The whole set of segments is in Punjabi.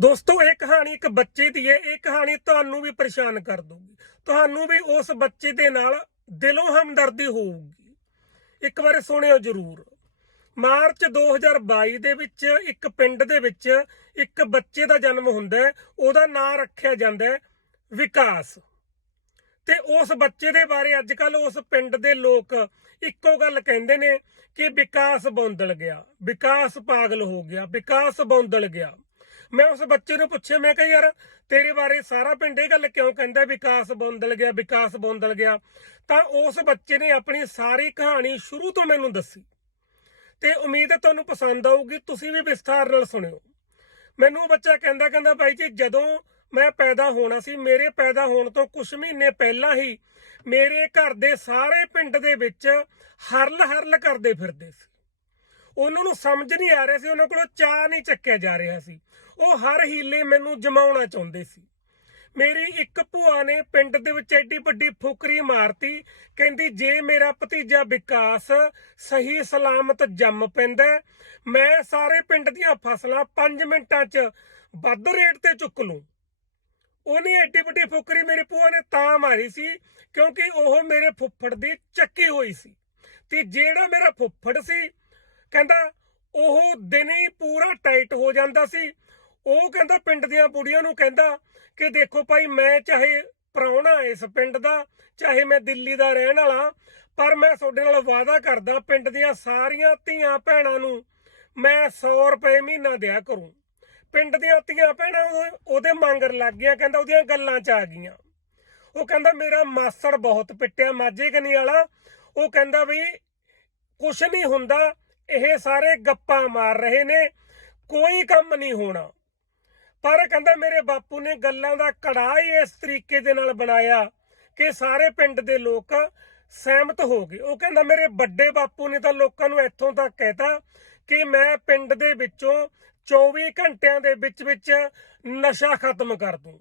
ਦੋਸਤੋ, ਇਹ ਕਹਾਣੀ ਇੱਕ ਬੱਚੇ ਦੀ ਹੈ। ਇਹ ਕਹਾਣੀ ਤੁਹਾਨੂੰ ਵੀ ਪਰੇਸ਼ਾਨ ਕਰ ਦੂਗੀ ਤੁਹਾਨੂੰ ਵੀ ਉਸ ਬੱਚੇ ਦੇ ਨਾਲ ਦਿਲੋਂ ਹਮਦਰਦੀ ਹੋਊਗੀ। ਇੱਕ ਵਾਰ ਸੁਣਿਓ ਜਰੂਰ। ਮਾਰਚ 2022 ਦੇ ਵਿੱਚ ਇੱਕ ਪਿੰਡ ਦੇ ਵਿੱਚ ਇੱਕ ਬੱਚੇ ਦਾ ਜਨਮ ਹੁੰਦਾ ਹੈ। ਉਹਦਾ ਨਾਂ ਰੱਖਿਆ ਜਾਂਦਾ ਹੈ ਵਿਕਾਸ। ਤੇ ਉਸ ਬੱਚੇ ਦੇ ਬਾਰੇ ਅੱਜ ਕੱਲ ਉਸ ਪਿੰਡ ਦੇ ਲੋਕ ਇੱਕੋ ਗੱਲ ਕਹਿੰਦੇ ਨੇ ਕਿ ਵਿਕਾਸ ਬੌਂਦਲ ਗਿਆ। ਵਿਕਾਸ ਪਾਗਲ ਹੋ ਗਿਆ। ਵਿਕਾਸ ਬੌਂਦਲ ਗਿਆ। ਮੈਂ ਉਸ ਬੱਚੇ ਨੂੰ ਪੁੱਛਿਆ, ਮੈਂ ਕਿਹਾ, ਯਾਰ, ਤੇਰੇ ਬਾਰੇ ਸਾਰਾ ਪਿੰਡ ਇਹ ਗੱਲ ਕਿਉਂ ਕਹਿੰਦਾ, ਵਿਕਾਸ ਬੌਂਦਲ ਗਿਆ, ਵਿਕਾਸ ਬੌਂਦਲ ਗਿਆ? ਤਾਂ ਉਸ ਬੱਚੇ ਨੇ ਆਪਣੀ ਸਾਰੀ ਕਹਾਣੀ ਸ਼ੁਰੂ ਤੋਂ ਮੈਨੂੰ ਦੱਸੀ। ਤੇ ਉਮੀਦ ਹੈ ਤੁਹਾਨੂੰ ਪਸੰਦ ਆਊਗੀ, ਤੁਸੀਂ ਵੀ ਵਿਸਥਾਰ ਨਾਲ ਸੁਣਿਓ। ਮੈਨੂੰ ਉਹ ਬੱਚਾ ਕਹਿੰਦਾ ਕਹਿੰਦਾ ਬਾਈ ਜੀ, ਜਦੋਂ ਮੈਂ ਪੈਦਾ ਹੋਣਾ ਸੀ, ਮੇਰੇ ਪੈਦਾ ਹੋਣ ਤੋਂ ਕੁਝ ਮਹੀਨੇ ਪਹਿਲਾਂ ਹੀ ਮੇਰੇ ਘਰ ਦੇ ਸਾਰੇ ਪਿੰਡ ਦੇ ਵਿੱਚ ਹਰਲ ਹਰਲ ਕਰਦੇ ਫਿਰਦੇ ਸੀ। ਉਹਨਾਂ ਨੂੰ ਸਮਝ ਨਹੀਂ ਆ ਰਿਹਾ ਸੀ, ਉਹਨਾਂ ਕੋਲੋਂ ਚਾਹ ਨਹੀਂ ਚੱਕਿਆ ਜਾ ਰਿਹਾ ਸੀ। ਉਹ ਹਰ ਹੀਲੇ ਮੈਨੂੰ ਜਮਾਉਣਾ ਚਾਹੁੰਦੇ ਸੀ। ਮੇਰੀ ਇੱਕ ਭੂਆ ਨੇ ਪਿੰਡ ਦੇ ਵਿੱਚ ਐਡੀ ਵੱਡੀ ਫੁਕਰੀ ਮਾਰਤੀ, ਕਹਿੰਦੀ, ਜੇ ਮੇਰਾ ਭਤੀਜਾ ਵਿਕਾਸ, ਸਹੀ ਸਲਾਮਤ ਜੰਮ ਪੈਂਦਾ, ਮੈਂ ਸਾਰੇ ਪਿੰਡ ਦੀਆਂ ਫਸਲਾਂ 5 ਮਿੰਟਾਂ 'ਚ ਵੱਧ ਰੇਟ ਤੇ ਚੁੱਕ ਲੂੰ। ਉਹਨੇ ਐਡੀ ਵੱਡੀ ਫੁਕਰੀ ਮੇਰੀ ਭੂਆ ਨੇ ਤਾਂ ਮਾਰੀ ਸੀ, ਕਿਉਂਕਿ ਉਹ ਮੇਰੇ ਫੁੱਫੜ ਦੀ ਚੱਕੀ ਹੋਈ ਸੀ। ਤੇ ਜਿਹੜਾ ਮੇਰਾ ਫੁੱਫੜ ਸੀ, ਕਹਿੰਦਾ, ਉਹ ਦਿਨ ਹੀ ਪੂਰਾ ਟਾਈਟ ਹੋ ਜਾਂਦਾ ਸੀ ਉਹ ਕਹਿੰਦਾ ਪਿੰਡ ਦੀਆਂ ਬੁੜੀਆਂ ਨੂੰ ਕਹਿੰਦਾ ਕਿ ਦੇਖੋ ਭਾਈ ਮੈਂ ਚਾਹੇ ਪ੍ਰਾਹੁਣਾ ਇਸ ਪਿੰਡ ਦਾ, ਚਾਹੇ ਮੈਂ ਦਿੱਲੀ ਦਾ ਰਹਿਣ ਵਾਲਾ, ਪਰ ਮੈਂ ਤੁਹਾਡੇ ਨਾਲ ਵਾਅਦਾ ਕਰਦਾ ਪਿੰਡ ਦੀਆਂ ਸਾਰੀਆਂ ਧੀਆਂ ਭੈਣਾਂ ਨੂੰ ਮੈਂ 100 ਰੁਪਏ ਮਹੀਨਾ ਦਿਆ ਕਰੂੰ। ਪਿੰਡ ਦੀਆਂ ਧੀਆਂ ਭੈਣਾਂ ਉਹ- ਉਹਦੇ ਮੰਗਰ ਲੱਗ ਗਿਆ ਕਹਿੰਦਾ ਉਹਦੀਆਂ ਗੱਲਾਂ 'ਚ ਆ ਗਈਆਂ। ਉਹ ਕਹਿੰਦਾ ਮੇਰਾ ਮਾਸੜ ਬਹੁਤ ਪਿੱਟਿਆ, ਮਾਝੇ ਕਨੀ ਵਾਲਾ। ਉਹ ਕਹਿੰਦਾ ਵੀ ਕੁਛ ਨਹੀਂ ਹੁੰਦਾ, ਇਹ ਸਾਰੇ ਗੱਪਾਂ ਮਾਰ ਰਹੇ ਨੇ, ਕੋਈ ਕੰਮ ਨਹੀਂ ਹੋਣਾ। ਪਰ ਕਹਿੰਦਾ ਮੇਰੇ ਬਾਪੂ ਨੇ ਗੱਲਾਂ ਦਾ ਕੜਾ ਹੀ ਇਸ ਤਰੀਕੇ ਦੇ ਨਾਲ ਬਣਾਇਆ ਕਿ ਸਾਰੇ ਪਿੰਡ ਦੇ ਲੋਕ ਸਹਿਮਤ ਹੋ ਗਏ। ਉਹ ਕਹਿੰਦਾ ਮੇਰੇ ਵੱਡੇ ਬਾਪੂ ਨੇ ਤਾਂ ਲੋਕਾਂ ਨੂੰ ਇੱਥੋਂ ਤੱਕ ਕਹਿਤਾ ਕਿ ਮੈਂ ਪਿੰਡ ਦੇ ਵਿੱਚੋਂ 24 ਘੰਟਿਆਂ ਦੇ ਵਿੱਚ ਵਿੱਚ ਨਸ਼ਾ ਖਤਮ ਕਰ ਦੂੰ।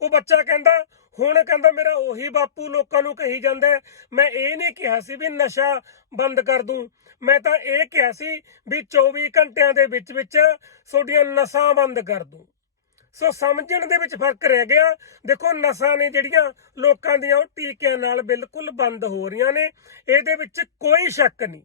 ਉਹ ਬੱਚਾ ਕਹਿੰਦਾ, ਹੁਣ ਕਹਿੰਦਾ ਮੇਰਾ ਉਹੀ ਬਾਪੂ ਲੋਕਾਂ ਨੂੰ ਕਹੀ ਜਾਂਦਾ ਮੈਂ ਇਹ ਨਹੀਂ ਕਿਹਾ ਸੀ ਵੀ ਨਸ਼ਾ ਬੰਦ ਕਰ ਦੂੰ। ਮੈਂ ਤਾਂ ਇਹ ਕਿਹਾ ਸੀ ਵੀ 24 ਘੰਟਿਆਂ ਦੇ ਵਿੱਚ ਵਿੱਚ ਤੁਹਾਡੀਆਂ ਨਸਾਂ ਬੰਦ ਕਰ ਦੂੰ। ਸੋ ਸਮਝਣ ਦੇ ਵਿੱਚ ਫ਼ਰਕ ਰਹਿ ਗਿਆ। ਦੇਖੋ, ਨਸਾਂ ਨੇ ਜਿਹੜੀਆਂ ਲੋਕਾਂ ਦੀਆਂ ਉਹ ਟੀਕਿਆਂ ਨਾਲ ਬਿਲਕੁਲ ਬੰਦ ਹੋ ਰਹੀਆਂ ਨੇ। ਇਹਦੇ ਵਿੱਚ ਕੋਈ ਸ਼ੱਕ ਨਹੀਂ।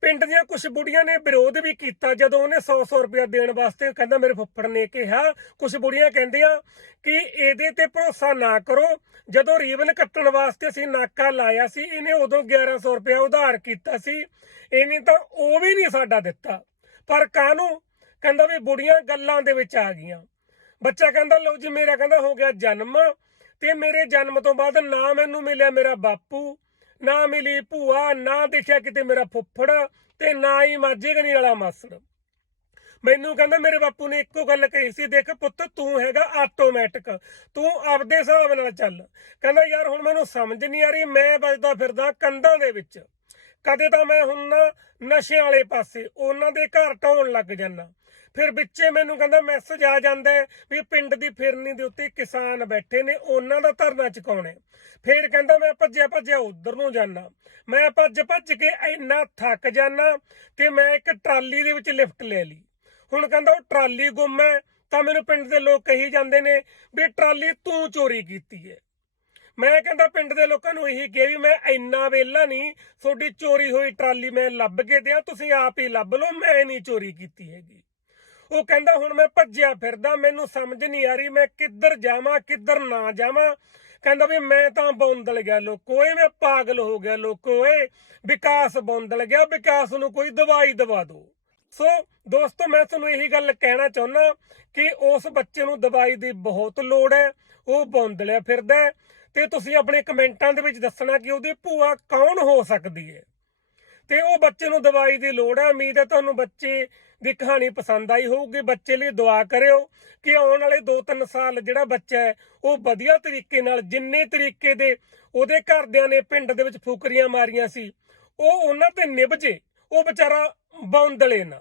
ਪਿੰਡ ਦੀਆਂ ਕੁਝ ਬੁੜੀਆਂ ਨੇ ਵਿਰੋਧ ਵੀ ਕੀਤਾ। ਜਦੋਂ ਉਹਨੇ 100-100 ਰੁਪਇਆ ਦੇਣ ਵਾਸਤੇ ਕਹਿੰਦਾ, ਮੇਰੇ ਫੁੱਫੜ ਨੇ ਕਿਹਾ। ਕੁਝ ਬੁੜੀਆਂ ਕਹਿੰਦੀਆਂ ਕਿ ਇਹਦੇ ਤੇ ਭਰੋਸਾ ਨਾ ਕਰੋ। ਜਦੋਂ ਰੀਵਨ ਕੱਟਣ ਵਾਸਤੇ ਅਸੀਂ ਨਾਕਾ ਲਾਇਆ ਸੀ, ਇਹਨੇ ਉਦੋਂ 1100 ਰੁਪਇਆ ਉਧਾਰ ਕੀਤਾ ਸੀ। ਇਹਨੇ ਤਾਂ ਉਹ ਵੀ ਨਹੀਂ ਸਾਡਾ ਦਿੱਤਾ। ਪਰ ਕਾਹਨੂੰ? ਕਹਿੰਦਾ ਵੀ ਬੁੜੀਆਂ ਗੱਲਾਂ ਦੇ ਵਿੱਚ ਆ ਗਈਆਂ। ਬੱਚਾ ਕਹਿੰਦਾ, ਲਓ ਜੀ, ਮੇਰਾ ਕਹਿੰਦਾ ਹੋ ਗਿਆ ਜਨਮ ਤੇ ਮੇਰੇ ਜਨਮ ਤੋਂ ਬਾਅਦ ਨਾ ਮੈਨੂੰ ਮਿਲਿਆ ਮੇਰਾ ਬਾਪੂ, ਨਾ ਮਿਲੀ ਭੂਆ, ਨਾ ਦੇਖਿਆ ਕਿਤੇ ਮੇਰਾ ਫੁੱਫੜ ਤੇ ਨਾ ਹੀ ਮਾਝੇ ਗਣੀ ਵਾਲਾ ਮਾਸੜ। ਮੈਨੂੰ ਕਹਿੰਦਾ, ਮੇਰੇ ਬਾਪੂ ਨੇ ਇੱਕੋ ਗੱਲ ਕਹੀ ਸੀ, ਦੇਖ ਪੁੱਤ, ਤੂੰ ਹੈਗਾ ਆਟੋਮੈਟਿਕ ਤੂੰ ਆਪਦੇ ਹਿਸਾਬ ਨਾਲ ਚੱਲ। ਕਹਿੰਦਾ, ਯਾਰ, ਹੁਣ ਮੈਨੂੰ ਸਮਝ ਨਹੀਂ ਆ ਰਹੀ, ਮੈਂ ਵੱਜਦਾ ਫਿਰਦਾ ਕੰਧਾਂ ਦੇ ਵਿੱਚ। ਕਦੇ ਤਾਂ ਮੈਂ ਹੁਣ ਨਾ ਨਸ਼ੇ ਵਾਲੇ ਪਾਸੇ, ਉਹਨਾਂ ਦੇ ਘਰ ਢਾਉਣ ਲੱਗ ਜਾਂਦਾ। ਫਿਰ ਵਿੱਚੇ ਮੈਨੂੰ ਕਹਿੰਦਾ ਮੈਸੇਜ ਆ ਜਾਂਦਾ ਵੀ ਪਿੰਡ ਦੀ ਫਿਰਨੀ ਦੇ ਉੱਤੇ ਕਿਸਾਨ ਬੈਠੇ ਨੇ, ਉਹਨਾਂ ਦਾ ਧਰਨਾ ਚੁਕਾਉਣਾ ਫਿਰ ਕਹਿੰਦਾ ਮੈਂ ਭੱਜਿਆ ਭੱਜਿਆ ਉਧਰ ਨੂੰ ਜਾਣਾ ਮੈਂ ਭੱਜ ਭੱਜ ਕੇ ਇੰਨਾ ਥੱਕ ਜਾਣਾ ਕਿ ਮੈਂ ਇੱਕ ਟਰਾਲੀ ਦੇ ਵਿੱਚ ਲਿਫਟ ਲੈ ਲਈ। ਹੁਣ ਕਹਿੰਦਾ ਉਹ ਟਰਾਲੀ ਗੁੰਮ ਹੈ, ਤਾਂ ਮੈਨੂੰ ਪਿੰਡ ਦੇ ਲੋਕ ਕਹੀ ਜਾਂਦੇ ਨੇ ਵੀ ਟਰਾਲੀ ਤੂੰ ਚੋਰੀ ਕੀਤੀ ਹੈ। ਮੈਂ ਕਹਿੰਦਾ ਪਿੰਡ ਦੇ ਲੋਕਾਂ ਨੂੰ ਇਹੀ ਕਿਹਾ ਵੀ ਮੈਂ ਇੰਨਾ ਵੇਲਾ ਨਹੀਂ, ਤੁਹਾਡੀ ਚੋਰੀ ਹੋਈ ਟਰਾਲੀ ਮੈਂ ਲੱਭ ਕੇ ਦਿਆਂ, ਤੁਸੀਂ ਆਪ ਹੀ ਲੱਭ ਲਓ, ਮੈਂ ਨਹੀਂ ਚੋਰੀ ਕੀਤੀ ਹੈਗੀ। ਉਹ ਕਹਿੰਦਾ, ਹੁਣ ਮੈਂ ਭੱਜਿਆ ਫਿਰਦਾ, ਮੈਨੂੰ ਸਮਝ ਨਹੀਂ ਆ ਰਹੀ, ਮੈਂ ਕਿੱਧਰ ਜਾਵਾਂ, ਕਿੱਧਰ ਨਾ ਜਾਵਾਂ? ਕਹਿੰਦਾ ਵੀ, ਮੈਂ ਤਾਂ ਬੌਂਦਲ ਗਿਆ ਲੋਕੋ ਏ, ਮੈਂ ਪਾਗਲ ਹੋ ਗਿਆ ਲੋਕੋ ਏ। ਵਿਕਾਸ ਬੌਂਦਲ ਗਿਆ, ਵਿਕਾਸ ਨੂੰ ਕੋਈ ਦਵਾਈ ਦਵਾ ਦਿਓ ਸੋ ਦੋਸਤੋ, ਮੈਂ ਤੁਹਾਨੂੰ ਇਹੀ ਗੱਲ ਕਹਿਣਾ ਚਾਹੁੰਦਾ ਕਿ ਉਸ ਬੱਚੇ ਨੂੰ ਦਵਾਈ ਦੀ ਬਹੁਤ ਲੋੜ ਹੈ, ਉਹ ਬੌਂਦਲਿਆ ਫਿਰਦਾ ਤੇ ਤੁਸੀਂ ਆਪਣੇ ਕਮੈਂਟਾਂ ਦੇ ਵਿੱਚ ਦੱਸਣਾ ਕਿ ਉਹਦੀ ਭੂਆ ਕੌਣ ਹੋ ਸਕਦੀ ਹੈ? ਤੇ ਉਹ ਬੱਚੇ ਨੂੰ ਦਵਾਈ ਦੀ ਲੋੜ ਹੈ ਉਮੀਦ ਹੈ ਤੁਹਾਨੂੰ ਬੱਚੇ ਦੀ ਕਹਾਣੀ ਪਸੰਦ ਆਈ ਹੋਊਗੀ। ਬੱਚੇ ਲਈ ਦੁਆ ਕਰਿਓ ਕਿ ਆਉਣ ਵਾਲੇ 2-3 ਸਾਲ ਜਿਹੜਾ ਬੱਚਾ ਹੈ, ਉਹ ਵਧੀਆ ਤਰੀਕੇ ਨਾਲ, ਜਿੰਨੇ ਤਰੀਕੇ ਦੇ ਉਹਦੇ ਘਰਦਿਆਂ ਨੇ ਪਿੰਡ ਦੇ ਵਿੱਚ ਫੁਕਰੀਆਂ ਮਾਰੀਆਂ ਸੀ, ਉਹ ਉਹਨਾਂ ਤੇ ਨਿਭਜੇ। ਉਹ ਵਿਚਾਰਾ ਬੌਂਦਲੇ ਨਾ।